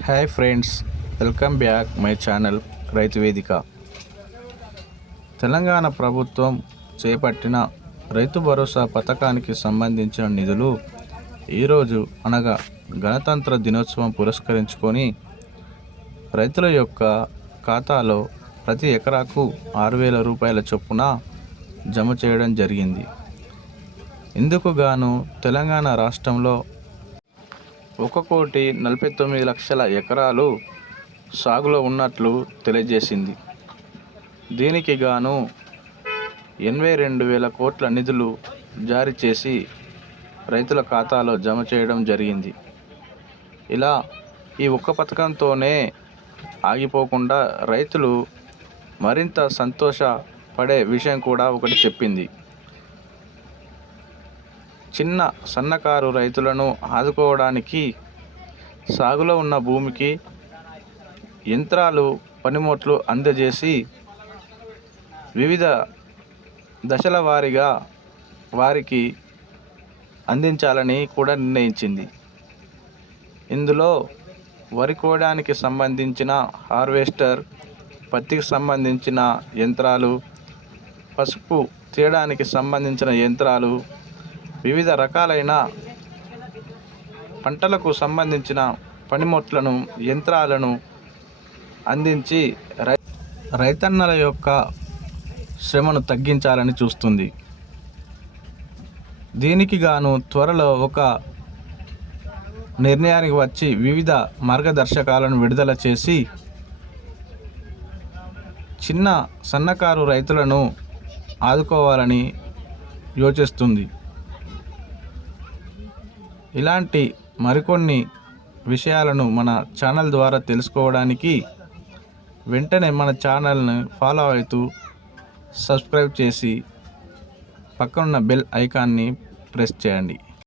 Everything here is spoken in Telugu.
Hi friends welcome back my channel రైతు వేదిక. తెలంగాణ ప్రభుత్వం చేపట్టిన రైతు భరోసా పథకానికి సంబంధించిన నిధులు ఈరోజు అనగా గణతంత్ర దినోత్సవం పురస్కరించుకొని రైతుల యొక్క ఖాతాలో ప్రతి ఎకరాకు ఆరు వేల రూపాయల చొప్పున జమ చేయడం జరిగింది. ఇందుకు గాను తెలంగాణ రాష్ట్రంలో ఒక కోటి నలభై తొమ్మిది లక్షల ఎకరాలు సాగులో ఉన్నట్లు తెలియజేసింది. దీనికి గాను ఎనభై రెండు వేల కోట్ల నిధులు జారీ చేసి రైతుల ఖాతాలో జమ చేయడం జరిగింది. ఇలా ఈ ఒక్క పథకంతోనే ఆగిపోకుండా రైతులు మరింత సంతోషపడే విషయం కూడా ఒకటి చెప్పింది. చిన్న సన్నకారు రైతులను ఆదుకోవడానికి సాగులో ఉన్న భూమికి యంత్రాలు పనిముట్లు అందజేసి వివిధ దశల వారీగా వారికి అందించాలని కూడా నిర్ణయించింది. ఇందులో వరి కోయడానికి సంబంధించిన హార్వెస్టర్ పత్తికి సంబంధించిన యంత్రాలు పసుపు తీయడానికి సంబంధించిన యంత్రాలు వివిధ రకాలైన పంటలకు సంబంధించిన పనిముట్లను యంత్రాలను అందించి రై రైతన్నల యొక్క శ్రమను తగ్గించాలని చూస్తుంది. దీనికి గాను త్వరలో ఒక నిర్ణయానికి వచ్చి వివిధ మార్గదర్శకాలను విడుదల చేసి చిన్న సన్నకారు రైతులను ఆదుకోవాలని యోచిస్తుంది. ఇలాంటి మరికొన్ని విషయాలను మన ఛానల్ ద్వారా తెలుసుకోవడానికి వెంటనే మన ఛానల్ని ఫాలో అవుతూ సబ్స్క్రైబ్ చేసి పక్కనున్న బెల్ ఐకాన్ని ప్రెస్ చేయండి.